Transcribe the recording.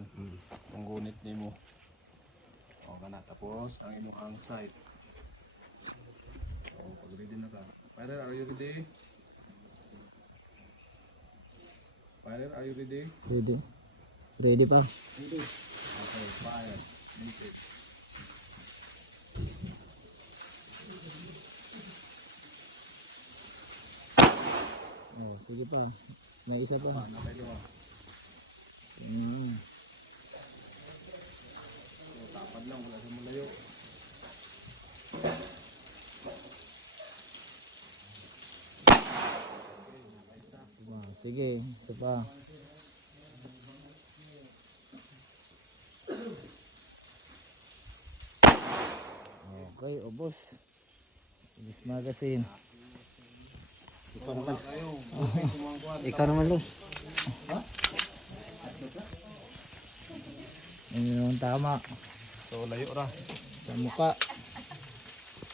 kuan. Ang gunit nimo. O kana tapos ang imong side. O pag ready na ka. Firer, are you ready? Firer, are you ready? Ready? Ready pa? Ready. Okay, fire. Make it. Oh, sige pa. May isa pa. Napay mo. Tapad lang, wala sa malayo. Sige, isa pa. Okay, ubos. This magazine. Ikaw naman. Ikaw naman, Los. Yun yung tama. So, layo ra. Sa mukha.